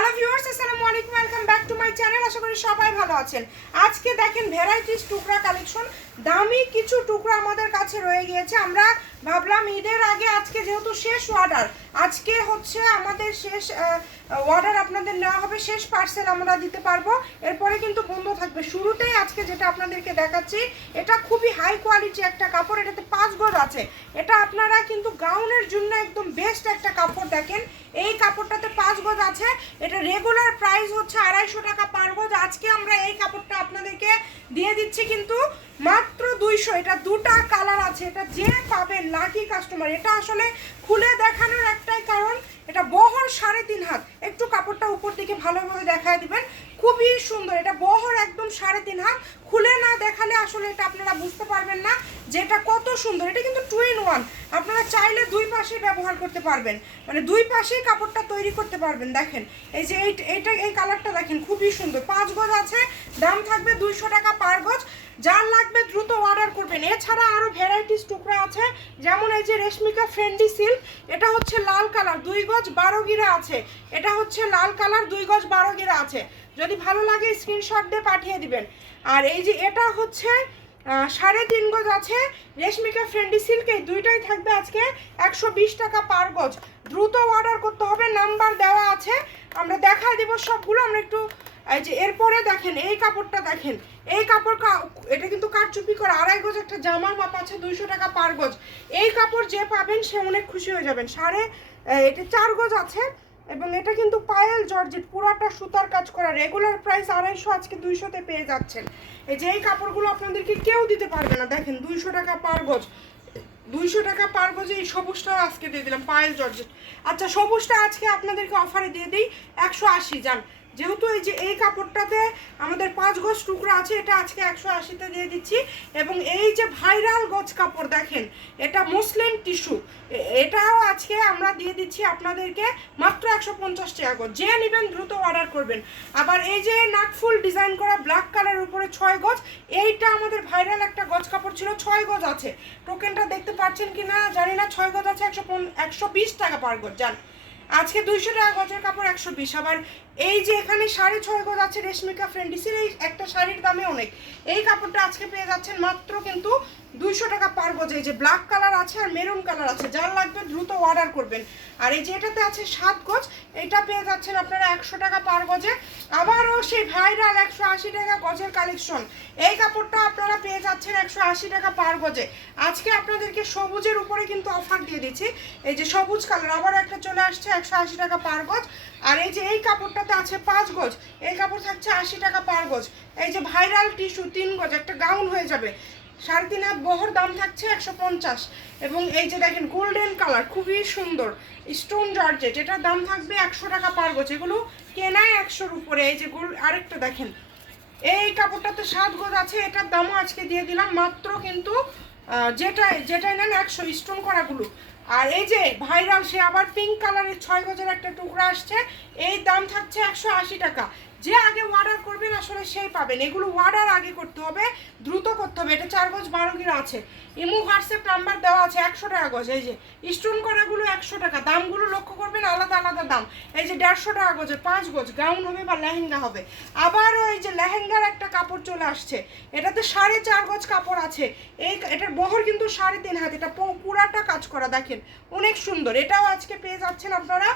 Hello viewers, আসসালামু আলাইকুম, welcome back to my channel. আশা করি সবাই ভালো আছেন। আজকে দেখেন ভ্যারাইটিস টুকরা কালেকশন, দামি কিছু টুকরা আমাদের কাছে রয়ে গিয়েছে। আমরা ভাবলাম ঈদের আগে আজকে যেহেতু শেষ অর্ডার, আজকে হচ্ছে আমাদের শেষ অর্ডার আপনাদের নেওয়া হবে, শেষ পার্সেল আমরা দিতে পারবো, এরপরে কিন্তু বন্ধ থাকবে। শুরুতেই আজকে যেটা আপনাদেরকে দেখাচ্ছি, এটা খুবই হাই কোয়ালিটি একটা কাপড়, এটাতে 5 গজ আছে। এটা আপনারা কিন্তু গাউনের জন্য একদম বেস্ট একটা কাপড়। দেখেন এই কাপড়টাতে 5 গজ আছে। এটা রেগুলার প্রাইস হচ্ছে 250 টাকা পার গজ। আজকে আমরা এই কাপড়টা আপনাদেরকে দিয়ে দিচ্ছি কিন্তু মাত্র 200। এটা দুটা কালার আছে, এটা যে পাবেন লাকি কাস্টমার। এটা আসলে খুলে দেখানোর একটাই কারণ, এটা বহর 3.5 হাত। একটু কাপড়টা উপর দিকে ভালোভাবে দেখায় দিবেন, খুবই সুন্দর। এটা বহর একদম 3.5 হাত। খুলে না দেখালে আসলে এটা আপনারা বুঝতে পারবেন না যে এটা কত সুন্দর। এটা কিন্তু 2 in 1, আপনারা চাইলে দুই পাশে ব্যবহার করতে পারবেন, মানে দুই পাশেই কাপড়টা তৈরি করতে পারবেন। দেখেন এই যে এই কালারটা দেখেন, খুবই সুন্দর। 5 গজ আছে, দাম থাকবে 200 টাকা পার গজ। যার লাগবে দ্রুত অর্ডার করবেন। এছাড়া আরও ভ্যারাইটিস টুকরা আছে, যেমন এই যে রেশমিকা ফ্রেন্ডি সিল্ক, এটা হচ্ছে লাল কালার, 2 গজ 12 গিরা আছে। এটা হচ্ছে লাল কালার, 2 গজ 12 গিরা আছে। যদি ভালো লাগে স্ক্রিনশট দিয়ে পাঠিয়ে দিবেন। আর এই যে এটা হচ্ছে 3.5 গজ আছে, রেশমিকা ফ্রেন্ডি সিল্ক। এই দুইটাই থাকবে আজকে 120 টাকা পার গজ। দ্রুত অর্ডার করতে হবে, নাম্বার দেওয়া আছে, আমরা দেখাই দেবো সবগুলো। আমরা একটু এই যে এরপরে দেখেন এই কাপড়টা দেখেন, এই কাপড় এটা কিন্তু কারচুপি করা, 2.5 গজ একটা জামার মাপ আছে, 200 টাকা পার গজ। এই কাপড় যে পাবেন সে অনেক খুশি হয়ে যাবেন। এটা 4 গজ আছে এবং এটা কিন্তু পায়েল জর্জেট, পুরাটা সুতার কাজ করা। রেগুলার প্রাইস 250, আজকে 200-তে পেয়ে যাচ্ছেন। এই যে এই কাপড়গুলো আপনাদেরকে কেউ দিতে পারবে না। দেখেন 200 টাকা পার গজ, 200 টাকা পার গজে এই সবুজটা আজকে দিয়ে দিলাম, পায়েল জর্জেট। আচ্ছা, সবুজটা আজকে আপনাদেরকে অফারে দিয়ে দিই 180। যান, যেহেতু এই যে এই কাপড়টাতে আমাদের 5 গজ টুকরা আছে, এটা আজকে 180-তে দিয়ে দিচ্ছি। এবং এই যে ভাইরাল গজ কাপড় দেখেন, এটা মুসলিম টিস্যু, এটাও আজকে আমরা দিয়ে দিচ্ছি আপনাদেরকে মাত্র 150 টাকা গজ। যে নেবেন দ্রুত অর্ডার করবেন। আবার এই যে নাকফুল ডিজাইন করা ব্ল্যাক কালারের উপরে 6 গজ, এইটা আমাদের ভাইরাল একটা গজ কাপড় ছিল, 6 গজ আছে। টোকেনটা দেখতে পাচ্ছেন কি না জানি না, 6 গজ আছে, 120 টাকা পার গজ। যান, আজকে 200 টাকা গজের কাপড় 120। আবার এই যে এখানে 6.5 গজ আছে রেশমিকা ফ্রেন্ডিসের, এই একটা শাড়ির দামে অনেক। এই কাপড়টা আজকে পেয়ে যাচ্ছেন মাত্র কিন্তু 200 টাকা পার গজ। এই যে ব্ল্যাক কালার আছে আর মেরুন কালার আছে, যার লাগবে দ্রুত অর্ডার করবেন। আর এই যে এটাতে আছে 7 গজ, এটা পেয়ে যাচ্ছেন আপনারা 100 টাকা পার গজে। আবারও সেই ভাইরাল 180 টাকা গজের কালেকশন, এই কাপড়টা আপনারা পেয়ে যাচ্ছেন 180 টাকা পার গজে। আজকে আপনাদেরকে সবুজের উপরে কিন্তু অফার দিয়ে দিচ্ছি। এই যে সবুজ কালার আবার একটা চলে আসছে, 180 টাকা পার গজ। আর এই যে এই কাপড়টাতে আছে 5 গজ, এই কাপড় থাকছে 80 টাকা পার গজ। এই যে ভাইরাল টিস্যু 3 গজ, একটা গাউন হয়ে যাবে, 3.5 হাত বহর, দাম থাকছে 150। এবং এই যে দেখেন গোল্ডেন কালার, খুবই সুন্দর স্টোন জর্জেট, এটার দাম থাকবে 100 টাকা পার গজ। এগুলো কেনায় 100-র উপরে। এই যে আরেকটা দেখেন, এই কাপড়টাতে 7 গজ আছে, এটার দামও আজকে দিয়ে দিলাম মাত্র কিন্তু যেটাই নেন 100, স্টোন করাগুলো। আর এই যে ভাইরাল সে আবার পিঙ্ক কালারের 6 গজের একটা টুকরা আসছে, এই দাম থাকছে 180 টাকা। যে আগে অর্ডার করবেন আসলে সেই পাবেন। এগুলো অর্ডার আগে করতে হবে, দ্রুত করতে হবে। এটা 4 গজ 12 গিরা আছে, ইমো হোয়াটসঅ্যাপ নাম্বার দেওয়া আছে। 100 টাকা গজ। এই যে স্টোন করাগুলো 100 টাকা, দামগুলো লক্ষ্য করবেন, আলাদা আলাদা দাম। এই যে 150 টাকা গজে 5 গজ গাউন হবে বা লেহেঙ্গা হবে। আবারও এই যে লেহেঙ্গার একটা কাপড় চলে আসছে, এটাতে 4.5 গজ কাপড় আছে। এটার বহর কিন্তু 3.5 হাত, এটা পুরাটা কাজ করা, দেখেন অনেক সুন্দর। এটাও আজকে পেয়ে যাচ্ছেন আপনারা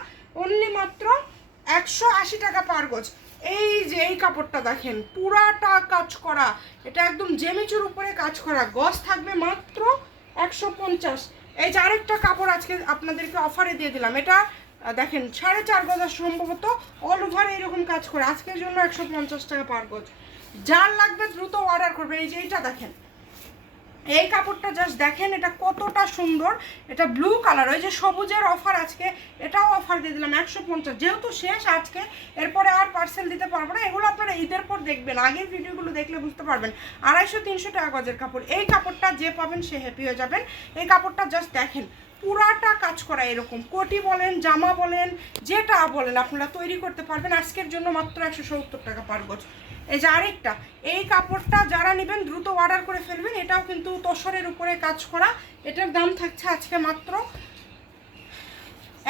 অনলি মাত্র 180 টাকা পার গজ। এই যে এই কাপড়টা দেখেন, পুরাটা কাজ করা, এটা একদম জেমিচুর উপরে কাজ করা, গজ থাকবে মাত্র 150। এই যে আরেকটা কাপড় আজকে আপনাদেরকে অফারে দিয়ে দিলাম, এটা দেখেন 4.5 গজ, সম্ভবত অল ওভার এইরকম কাজ করে, আজকের জন্য 150 টাকা পার গজ। যার লাগবে দ্রুত অর্ডার করবেন। এই যে এইটা দেখেন, এই কাপড়টা জাস্ট দেখেন, এটা কতটা সুন্দর, এটা ব্লু কালার। ওই যে সবুজের অফার আজকে, এটাও অফার দিয়ে দিলাম 150, যেহেতু শেষ আজকে, এরপরে আর পার্সেল দিতে পারবো না। এগুলো আপনারা ঈদের পর দেখবেন, আগের ভিডিওগুলো দেখলে বুঝতে পারবেন। 250-300 টাকা গজের কাপড়, এই কাপড়টা যে পাবেন সে হ্যাপি হয়ে যাবেন। এই কাপড়টা জাস্ট দেখেন, পুরাটা কাজ করা, এরকম কোটি বলেন জামা বলেন যেটা বলেন আপনারা তৈরি করতে পারবেন। আজকের জন্য মাত্র 170 টাকা পার গজ। এই যে আরেকটা, এই কাপড়টা যারা নেবেন দ্রুত অর্ডার করে ফেলবেন। এটাও কিন্তু তসরের উপরে কাজ করা, এটার দাম থাকছে আজকে মাত্র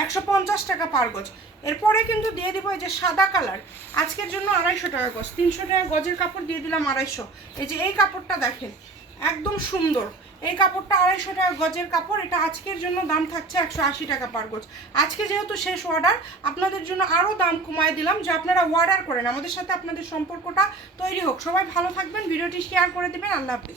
150 টাকা পার গজ। এরপরে কিন্তু দিয়ে দিব এই যে সাদা কালার, আজকের জন্য 250 টাকা গজ, 300 টাকা গজের কাপড় দিয়ে দিলাম 250। এই যে এই কাপড়টা দেখেন একদম সুন্দর, এই কাপড়টা 250 টাকা গজের কাপড়, এটা আজকের জন্য দাম থাকছে 180 টাকা পার গজ। আজকে যেহেতু শেষ অর্ডার, আপনাদের জন্য আরও দাম কমায় দিলাম, যে আপনারা অর্ডার করেন, আমাদের সাথে আপনাদের সম্পর্কটা তৈরি হোক। সবাই ভালো থাকবেন, ভিডিওটি শেয়ার করে দিবেন। আল্লাহ হাফিজ।